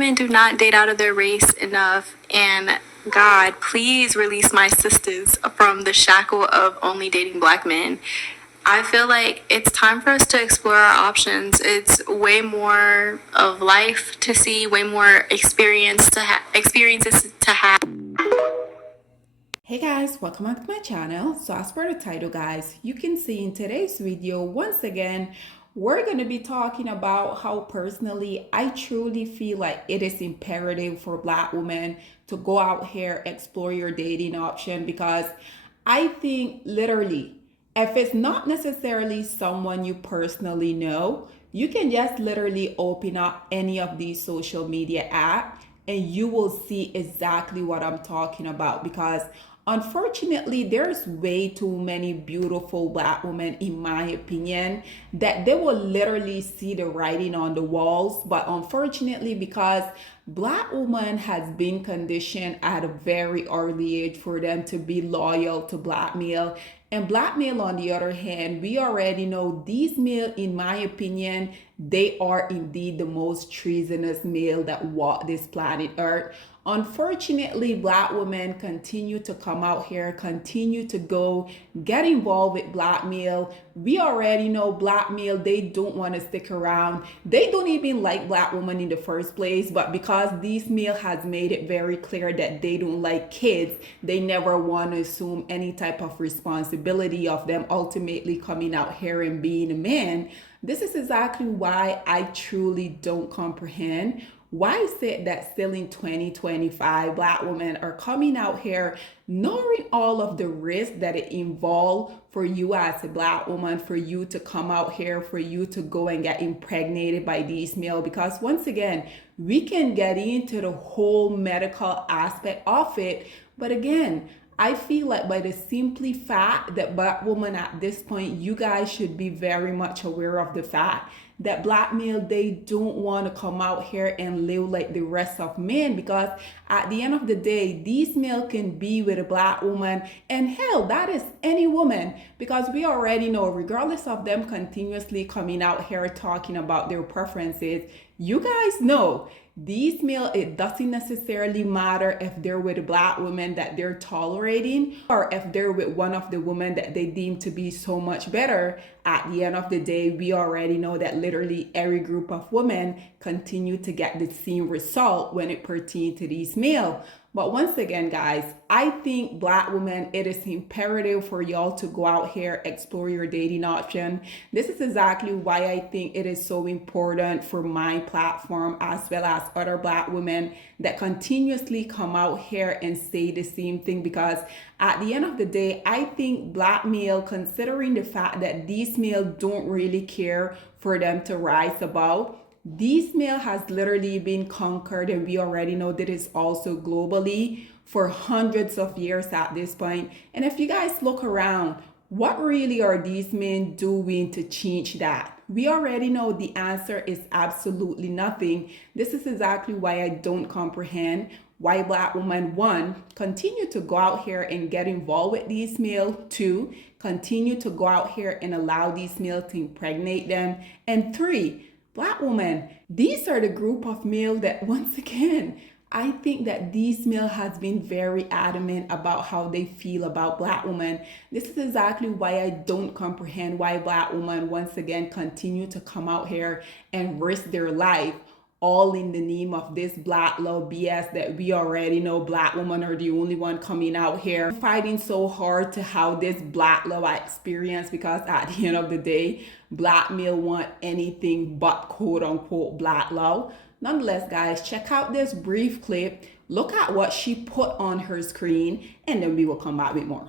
women do not date out of their race enough, and God, please release my sisters from the shackle of only dating black men. I feel like it's time for us to explore our options. It's way more of life to see, way more experiences to have. Hey guys, welcome back to my channel. So as per the title guys, you can see in today's video, once again, we're going to be talking about how personally I truly feel like it is imperative for black women to go out here, explore your dating option, because I think literally, if it's not necessarily someone you personally know, you can just literally open up any of these social media apps and you will see exactly what I'm talking about, because unfortunately there's way too many beautiful black women, in my opinion, that they will literally see the writing on the walls. But unfortunately, because black woman has been conditioned at a very early age for them to be loyal to black male, and black male, on the other hand, we already know these male, in my opinion, they are indeed the most treasonous male that walk this planet Earth. Unfortunately, black women continue to come out here, continue to go get involved with black male. We already know black male, they don't want to stick around. They don't even like black women in the first place, but because these male has made it very clear that they don't like kids, they never want to assume any type of responsibility of them ultimately coming out here and being a man. This is exactly why I truly don't comprehend why is it that still in 2025 black women are coming out here knowing all of the risks that it involves for you as a black woman, for you to come out here, for you to go and get impregnated by these male? Because once again, we can get into the whole medical aspect of it, but again, I feel like by the simply fact that black women at this point, you guys should be very much aware of the fact that black male, they don't want to come out here and live like the rest of men, because at the end of the day, these male can be with a black woman, and hell, that is any woman, because we already know, regardless of them continuously coming out here talking about their preferences, you guys know these male, it doesn't necessarily matter if they're with a black woman that they're tolerating or if they're with one of the women that they deem to be so much better. At the end of the day, we already know that literally every group of women continue to get the same result when it pertains to these male. But once again, guys, I think black women, it is imperative for y'all to go out here, explore your dating option. This is exactly why I think it is so important for my platform, as well as other black women that continuously come out here and say the same thing. Because at the end of the day, I think black male, considering the fact that these male don't really care for them to rise above, this male has literally been conquered, and we already know that it's also globally for hundreds of years at this point. And if you guys look around, what really are these men doing to change that? We already know the answer is absolutely nothing. This is exactly why I don't comprehend why black women, one, continue to go out here and get involved with these male, two, continue to go out here and allow these male to impregnate them, and three, black women, these are the group of male that, once again, I think that these male has been very adamant about how they feel about black women. This is exactly why I don't comprehend why black women, once again, continue to come out here and risk their life, all in the name of this black love BS that we already know black women are the only one coming out here fighting so hard to have this black love experience, because at the end of the day, black male want anything but quote unquote black love. Nonetheless, guys, check out this brief clip, look at what she put on her screen, and then we will come back with more.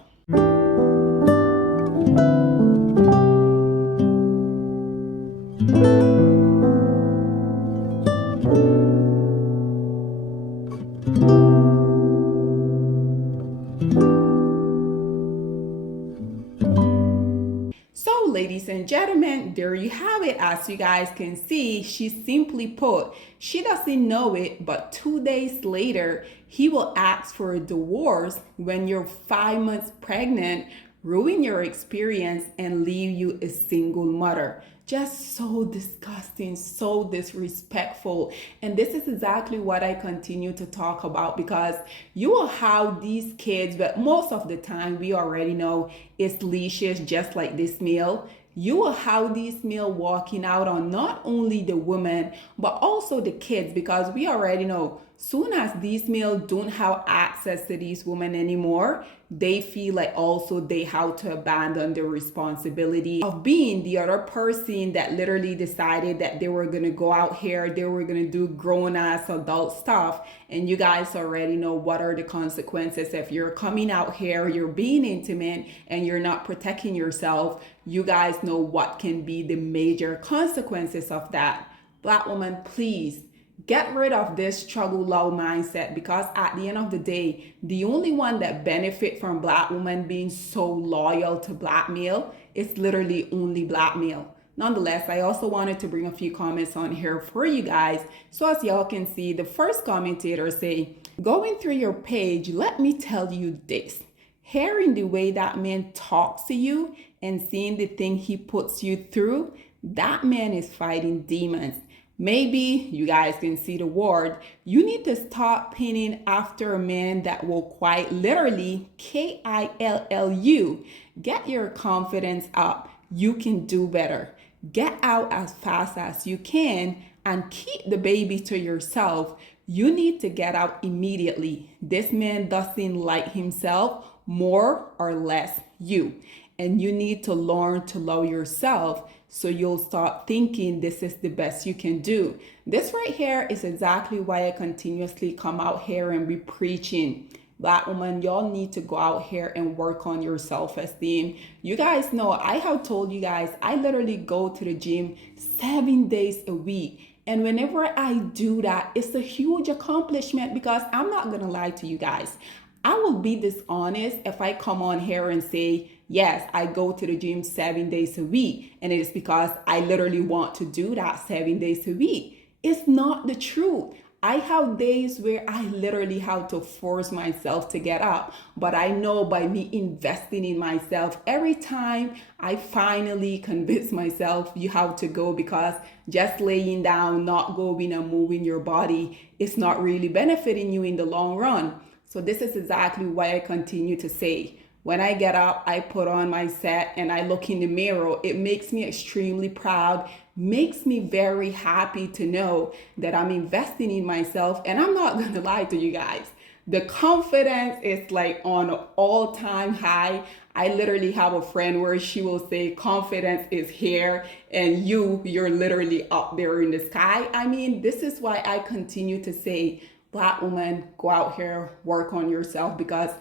So, ladies and gentlemen, there you have it. As you guys can see, she simply put, she doesn't know it, but 2 days later, he will ask for a divorce when you're 5 months pregnant, ruin your experience, and leave you a single mother. Just so disgusting, so disrespectful. And this is exactly what I continue to talk about, because you will have these kids, but most of the time we already know it's leashes, just like this male. You will have these male walking out on not only the women but also the kids, because we already know soon as these males don't have access to these women anymore, they feel like also they have to abandon the responsibility of being the other person that literally decided that they were going to go out here, they were going to do grown ass adult stuff. And you guys already know what are the consequences if you're coming out here, you're being intimate, and you're not protecting yourself. You guys know what can be the major consequences of that. Black woman, please get rid of this struggle low mindset, because at the end of the day, the only one that benefit from black women being so loyal to black male is literally only black male. Nonetheless, I also wanted to bring a few comments on here for you guys. So as y'all can see, the first commentator say, going through your page, let me tell you this. Hearing the way that man talks to you and seeing the thing he puts you through, that man is fighting demons. Maybe you guys can see the word. You need to stop pinning after a man that will quite literally KILLU. Get your confidence up. You can do better. Get out as fast as you can and keep the baby to yourself. You need to get out immediately. This man doesn't like himself, more or less you. And you need to learn to love yourself, so you'll start thinking this is the best you can do. This right here is exactly why I continuously come out here and be preaching. Black woman, y'all need to go out here and work on your self-esteem. You guys know, I have told you guys, I literally go to the gym 7 days a week. And whenever I do that, it's a huge accomplishment, because I'm not gonna lie to you guys. I will be dishonest if I come on here and say, yes, I go to the gym 7 days a week, and it is because I literally want to do that 7 days a week. It's not the truth. I have days where I literally have to force myself to get up, but I know by me investing in myself, every time I finally convince myself you have to go, because just laying down, not going and moving your body, it's not really benefiting you in the long run. So this is exactly why I continue to say, when I get up, I put on my set and I look in the mirror, it makes me extremely proud, makes me very happy to know that I'm investing in myself. And I'm not going to lie to you guys, the confidence is like on an all-time high. I literally have a friend where she will say confidence is here and you're literally up there in the sky. I mean, this is why I continue to say, Black woman, go out here, work on yourself, because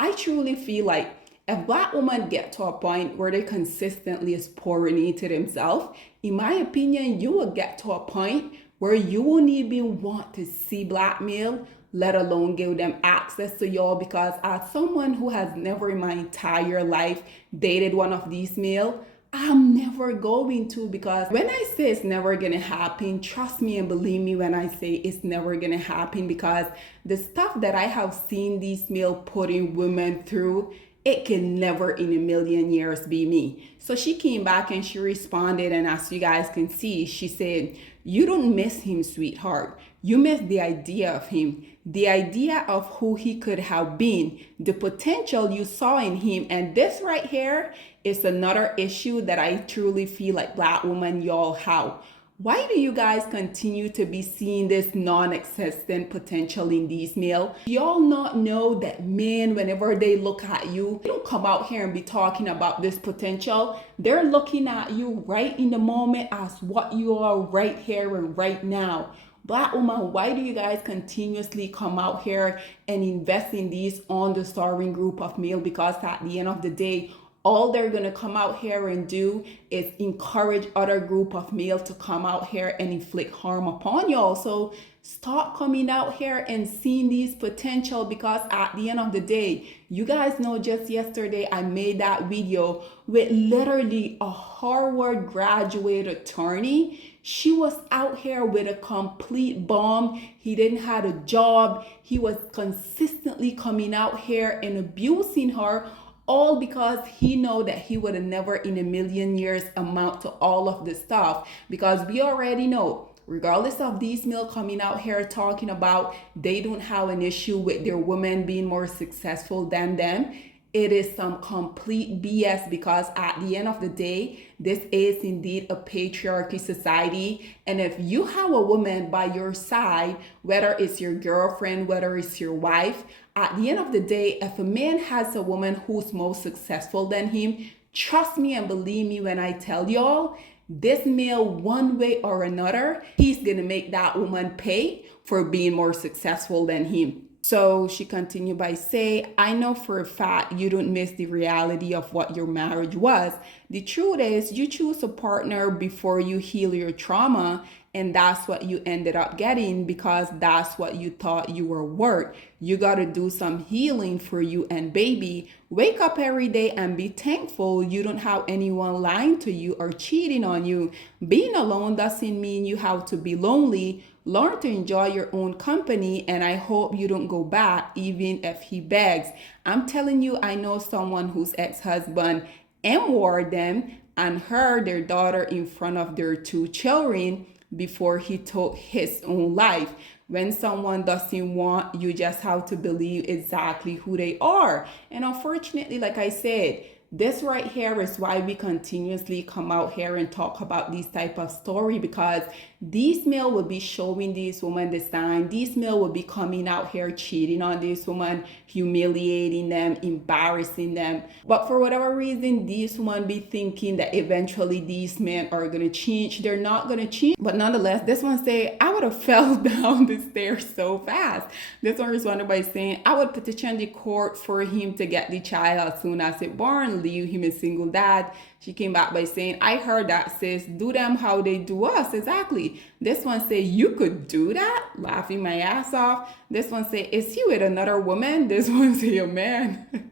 I truly feel like if Black women get to a point where they consistently is pouring into themselves, in my opinion, you will get to a point where you won't even want to see Black male, let alone give them access to y'all. Because as someone who has never in my entire life dated one of these male, I'm never going to, because when I say it's never gonna happen, trust me and believe me when I say it's never gonna happen, because the stuff that I have seen these male putting women through, it can never in a million years be me. So she came back and she responded, and as you guys can see, she said, you don't miss him, sweetheart. You miss the idea of him, the idea of who he could have been, the potential you saw in him. And this right here is another issue that I truly feel like Black women, y'all have. Why do you guys continue to be seeing this non-existent potential in these male? Y'all not know that men, whenever they look at you, they don't come out here and be talking about this potential. They're looking at you right in the moment as what you are right here and right now. Black woman, why do you guys continuously come out here and invest in these underserving group of male? Because at the end of the day, all they're gonna come out here and do is encourage other group of male to come out here and inflict harm upon y'all. So start coming out here and seeing these potential, because at the end of the day, you guys know just yesterday I made that video with literally a Harvard graduate attorney. She was out here with a complete bomb. He didn't have a job. He was consistently coming out here and abusing her, all because he know that he would have never in a million years amount to all of this stuff, because we already know, regardless of these male coming out here talking about they don't have an issue with their women being more successful than them, it is some complete BS, because at the end of the day, this is indeed a patriarchy society. And if you have a woman by your side, whether it's your girlfriend, whether it's your wife, at the end of the day, if a man has a woman who's more successful than him, trust me and believe me when I tell y'all, this male, one way or another, he's gonna make that woman pay for being more successful than him. So she continued by saying, I know for a fact you don't miss the reality of what your marriage was. The truth is, you choose a partner before you heal your trauma, and that's what you ended up getting because that's what you thought you were worth. You got to do some healing for you, and baby, wake up every day and be thankful you don't have anyone lying to you or cheating on you. Being alone doesn't mean you have to be lonely. Learn to enjoy your own company, and I hope you don't go back even if he begs. I'm telling you, I know someone whose ex-husband M-word them and their daughter in front of their two children before he took his own life. When someone doesn't want, you just have to believe exactly who they are. And unfortunately, like I said, this right here is why we continuously come out here and talk about these type of story, because these male will be showing these women the sign. These male will be coming out here cheating on this woman, humiliating them, embarrassing them. But for whatever reason, these women be thinking that eventually these men are gonna change. They're not gonna change. But nonetheless, this one say, I would have fell down the stairs so fast. This one responded by saying, I would petition the court for him to get the child as soon as it born, leave him a single dad. She came back by saying, I heard that, sis. Do them how they do us. Exactly. This one say, you could do that? Laughing my ass off. This one say, is he with another woman? This one say, a man.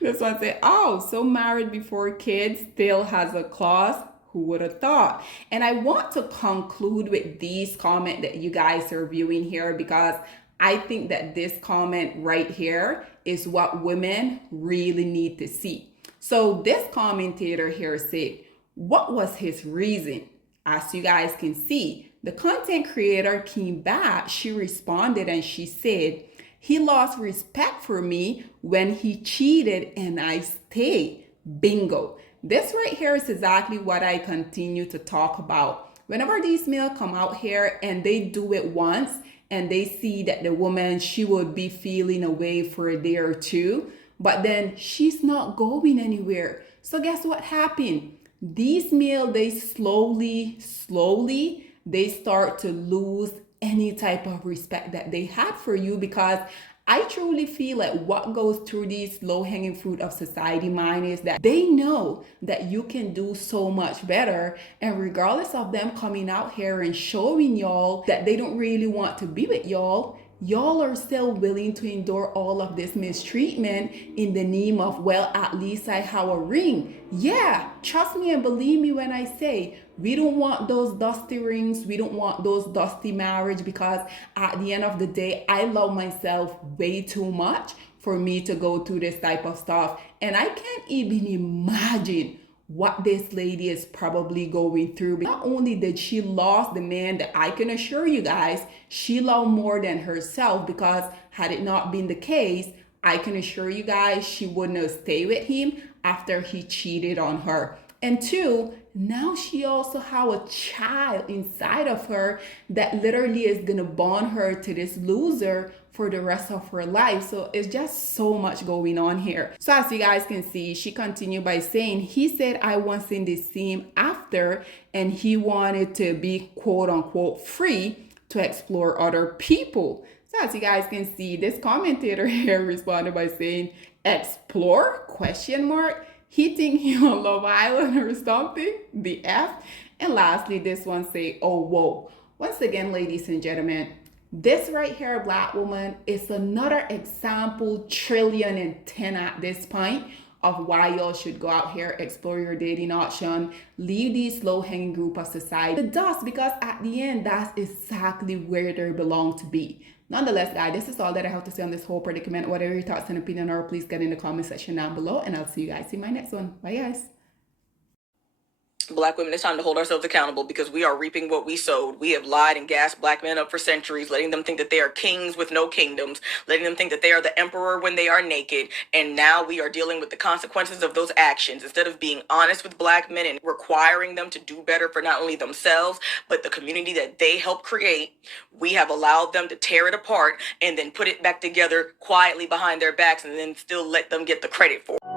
This one say, oh, so married before kids, still has a clause. Who would have thought? And I want to conclude with these comments that you guys are viewing here, because I think that this comment right here is what women really need to see. So this commentator here said, what was his reason? As you guys can see, the content creator came back, she responded and she said, he lost respect for me when he cheated and I stayed. Bingo. This right here is exactly what I continue to talk about. Whenever these males come out here and they do it once and they see that the woman, she would be feeling away for a day or two, but then she's not going anywhere. So guess what happened? These males, they slowly, they start to lose any type of respect that they had for you, because I truly feel like what goes through these low-hanging fruit of society mind is that they know that you can do so much better, and regardless of them coming out here and showing y'all that they don't really want to be with y'all, y'all are still willing to endure all of this mistreatment in the name of, well, at least I have a ring. Yeah, trust me and believe me when I say we don't want those dusty rings. We don't want those dusty marriage, because at the end of the day, I love myself way too much for me to go through this type of stuff. And I can't even imagine what this lady is probably going through. Not only did she lost the man that I can assure you guys, she loved more than herself, because had it not been the case, I can assure you guys she wouldn't have stayed with him after he cheated on her. And two, now she also have a child inside of her that literally is gonna bond her to this loser for the rest of her life. So it's just so much going on here. So as you guys can see, she continued by saying, he said I wasn't the same after, and he wanted to be quote unquote free to explore other people. So as you guys can see, this commentator here responded by saying, explore question mark. He think he on Love Island or something, the F. And lastly, this one say, oh, whoa. Once again, ladies and gentlemen, this right here, black woman, is another example, trillion and 10 at this point, of why y'all should go out here, explore your dating option, leave these low-hanging group of society the dust, because at the end, that's exactly where they belong to be. Nonetheless, guys, this is all that I have to say on this whole predicament. Whatever your thoughts and opinion are, please get in the comment section down below, and I'll see you guys in my next one. Bye, guys. Black women, it's time to hold ourselves accountable because we are reaping what we sowed. We have lied and gassed black men up for centuries, letting them think that they are kings with no kingdoms, letting them think that they are the emperor when they are naked. And now we are dealing with the consequences of those actions. Instead of being honest with black men and requiring them to do better for not only themselves, but the community that they helped create, we have allowed them to tear it apart and then put it back together quietly behind their backs and then still let them get the credit for it.